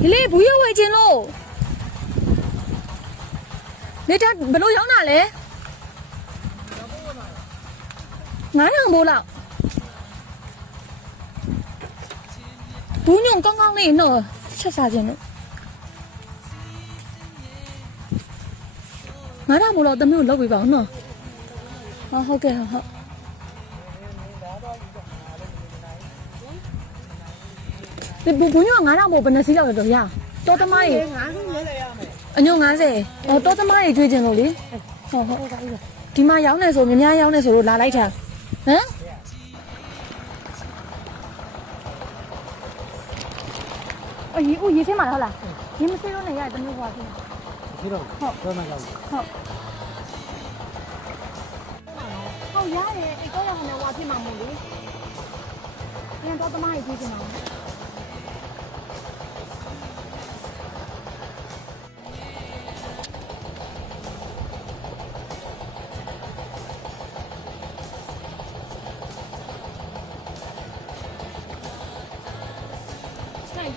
ဒီလေးဘူးရွက်ဝယ်ခြင်းလို့နေတာဘယ်လိုရောက်တာလဲ900ဘိုးလောက်ဘူးညုံကောင်းကောင်းလေးနော်ချက်စားခြင်းလို့900ဘိုးလောက်တမျိုးလောက်ပြပါအောင်နော်ဟုတ်ကဲ့ဟုတ်ဒီဘူးညုံ900ဘိုးဘယ်နှစီးလောက်တော့ရတော်သမားကြီးအညို90တော်သမားကြီးကျွေးခြင်းလို့လေဟုတ်ဒီမှာရောင်းနေဆိုမြများရောင်းနေဆိုလို့လာလိုက်တာဟမ်အေးရေစင်းမှာဟုတ်လားရေမစေးတော့နေရတယ်တမျိုးပါပြီစေးတော့ဟုတ်ရတယ်အဲ့တော့ရမှာဝါဖြစ်မှာမို့လေအရင်တော့တမကြီးကြည့်နေတာ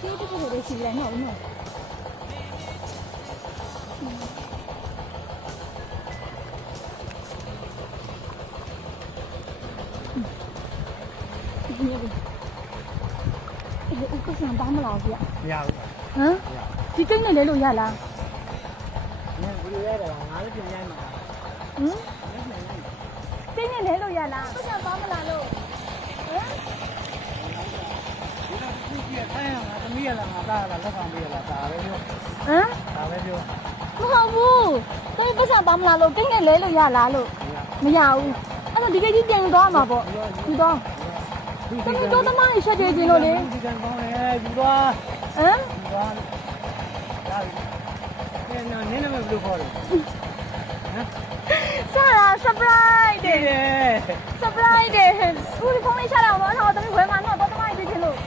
ကျိုးတစ်ခုလိုရှိလိုက်နော်နော်ဥက္ကဋ္ဌဘာမလာဘူးမရဘူးဟမ်ဒီကိန်းနဲ့လဲလို့ရလားဘယ်လိုရတာငါလည်းပြန်ရိုက်မှာဟမ်ကိန်းနဲ့လဲလို့ရလားဥက္ကဋ္ဌဘာမလာလို့ဟမ်အဲ့ဒါသမီးရလားငါသားရလားလက်ဆောင်ပေးရလားဒါပဲပြောဟမ်ဒါပဲပြောမဟုတ်ဘူးကိုယ်ပတ်စံပါမလားလို့ကိန်းနဲ့လဲလို့ရလားလို့မရဘူးအဲ့တော့ဒီကိန်းကြီးပြန်သွားမှာပေါ့ဒီတော့သမီးတို့သမားရှက်ကြခြင်းလို့လေဒီကံကောင်းလေယူသွားဟမ်ယူသွားဒါပြီနင်းနေမလို့ခေါ်တယ်ဟမ်စားတာ surprise တဲ့ surprise တဲ့ဦးဒီဖုန်းလေးချလာအောင်တော့သမီးဝယ်မှာတော့သမားကြခြင်းလို့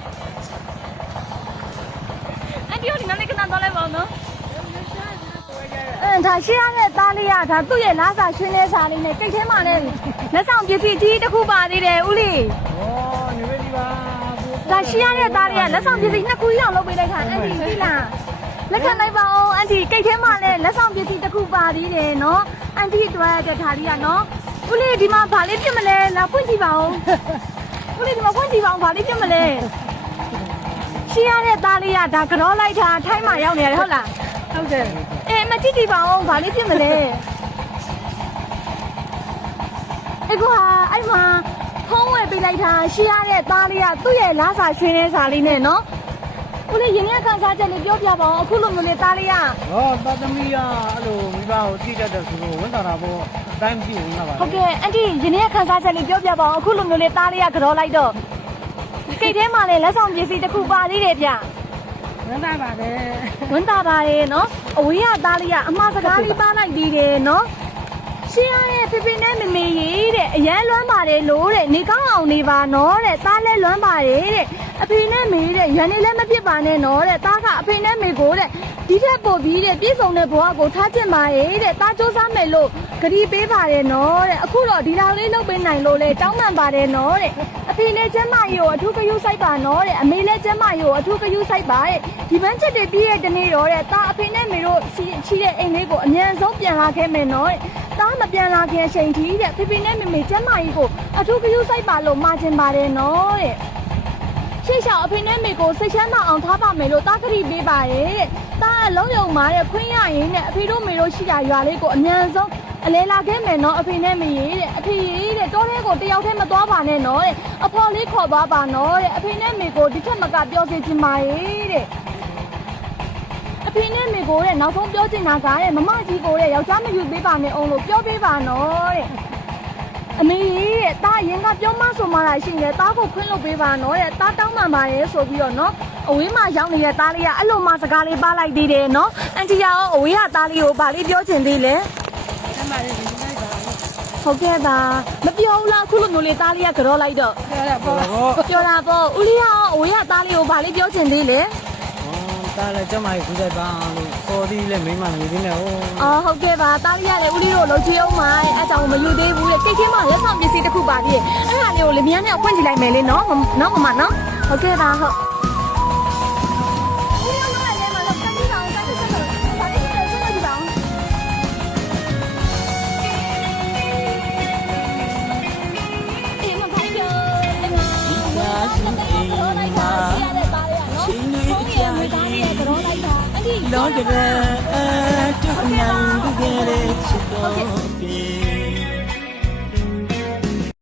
ဒီနေ့လည်းခဏတော့လိုက်ပါဦးနော်ဒါရှိရတဲ့သားလေးကဒါသူ့ရဲ့လားစာရွှင်းနေစာလေးနဲ့ကိတ်ထဲမှာလည်းလက်ဆောင်ပစ္စည်းကြီးတစ်ခုပါသေးတယ်ဦးလေးဩနေပြီပါဒါရှိရတဲ့သားလေးကလက်ဆောင်ပစ္စည်း2ခုလောက်လုပ်ပေးလိုက်တာအန်တီပြီလားလက်ခံလိုက်ပါအောင်အန်တီကိတ်ထဲမှာလည်းလက်ဆောင်ပစ္စည်းတစ်ခုပါသေးတယ်နော်အန်တီတွေ့တဲ့ခါလေးကနော်ဦးလေးဒီမှာဗာလေးပြစ်မလဲလာဖွင့်ကြည့်ပါဦးဦးလေးဒီမှာဖွင့်ကြည့်ပါအောင်ဗာလေးပြစ်မလဲရှိရတဲ့သားလေးကဒါကြောလိုက်တာထိုင်းမှာရောက်နေရတယ်ဟုတ်လားဟုတ်တယ်အေးမကြည့်ကြည့်ပါအောင်ဗာလေးဖြစ်မလဲအေးကွာအဲ့မှာဖုံးဝယ်ပေးလိုက်တာရှိရတဲ့သားလေးကသူ့ရဲ့လားစာရွှင်းနေစာလေးနဲ့နော်ဦးလေးရင်ရခံစားချက်လေးပြောပြပါအောင်အခုလိုမျိုးလေးသားလေးကသားသမီးကအဲ့လိုမိဘကိုကြည့်တတ်တဲ့ဆိုတော့ဝန်တာတာပေါ့အတိုင်းကြည့်နေတာပါဟုတ်ကဲ့အန်တီရင်ရခံစားချက်လေးပြောပြပါအောင်အခုလိုမျိုးလေးသားလေးကကြောလိုက်တော့ကိတ်ထဲမှာလည်းလက်ဆောင်ပစ္စည်းတစ်ခုပါသေးတယ်ဗျဝန်တာပါတယ်ဝန်တာပါတယ်နော်အဝေးကသားလေးကအမှားစကားလေးပါလိုက်သေးတယ်နော်ရှင်းရတဲ့ဖေဖေနဲ့မမေရေးတဲ့အရန်လွမ်းပါတယ်လို့တဲ့နေကောင်းအောင်နေပါနော်တဲ့သားလဲလွမ်းပါတယ်တဲ့အဖေနဲ့မေတဲ့ရန်နေလည်းမဖြစ်ပါနဲ့နော်တဲ့သားကအဖေနဲ့မေကိုတဲ့ဒီထက်ပိုပြီးတဲ့ပြည့်စုံတဲ့ဘဝကိုထားချင်ပါရဲ့တဲ့သားစူးစမ်းမယ်လို့ဂရီပေးပါတယ်နော်တဲ့အခုတော့ဒီလောက်လေးလုပ်ပေးနိုင်လို့လေတောင်းပန်ပါတယ်နော်တဲ့အဖေနဲ့ကျမကြီးကိုအထူးဂရုစိုက်ပါနော်တဲ့အမေလည်းကျမကြီးကိုအထူးဂရုစိုက်ပါတဲ့ဒီပန်းချက်တွေပြည့်ရဲ့တနေ့တော့တဲ့သားအဖေနဲ့မေတို့ချီတဲ့အိမ်လေးကိုအမြန်ဆုံးပြန်လာခဲ့မယ်နော်တဲ့သားမပြန်လာခင်အချိန်ထိတဲ့ဖေဖေနဲ့မေမေကျမကြီးကိုအထူးဂရုစိုက်ပါလို့မှာချင်ပါတယ်နော်တဲ့ရှေ့လျှောက်အဖေနဲ့မေကိုစိတ်ချမ်းသာအောင်ထားပါမယ်လို့တားခရီးပေးပါတယ်တဲ့။တားအလုံးယုံမာတဲ့ခွင့်ရရင်နဲ့အဖေတို့မေတို့ရှိတာရွာလေးကိုအမြန်ဆုံးအလဲလာခဲ့မယ်နော်အဖေနဲ့မေရဲ့တဲ့အဖေရဲ့တဲ့တောထဲကိုတယောက်တည်းမသွားပါနဲ့နော်တဲ့အဖော်လေးခေါ်သွားပါနော်တဲ့အဖေနဲ့မေကိုဒီထက်မကပြောစေချင်ပါရဲ့တဲ့အဖေနဲ့မေကိုတဲ့နောက်ဆုံးပြောချင်တာကတဲ့မမကြီးကိုတဲ့ယောက်ျားမယူပေးပါနဲ့အောင်လို့ပြောပေးပါနော်တဲ့အမေရဲ့တာရင်ကပြောမဆိုမှလာရှိနေတာကိုခွင့်လုပ်ပေးပါနော်တဲ့တာတောင်းပန်ပါတယ်ဆိုပြီးတော့နော်အဝေးမှာရောက်နေတဲ့တားလေးကအဲ့လိုမှစကားလေးပါလိုက်သေးတယ်နော်အန်တီရောအဝေးကတားလေးကိုဗာလေးပြောချင်သေးလဲအဲ့မှာလည်းဒီနေ့ပါဟုတ်ကဲ့ပါမပြောဘူးလားခုလိုမျိုးလေးတားလေးကကြောလိုက်တော့ပြောတာပေါ့ဦးလေးရောအဝေးကတားလေးကိုဗာလေးပြောချင်သေးလဲတားလည်းကျမကြီးကူးလိုက်ပါလို့ပေါ်သေးလည်းမိမမြည်သေးနဲ့ဟုတ်ဟုတ်ကဲ့ပါတားလေးကလည်းဦးလေးကိုလုံးချေအောင်ပါအဲ့ကြောင့်မယူသေးဘူးတဲ့ကိတ်ချင်းမှလက်ဆောင်ပစ္စည်းတစ်ခုပါသေးတယ်အဲ့ဒါလေးကိုလည်းမြန်မြန်ဖွင့်ကြည့်လိုက်မယ်လေနော်နော်မမနော်ဟုတ်ကဲ့ပါဟုတ် လောကရတူနိုင်ခဲ့တဲ့ချစ်တော်ပြေ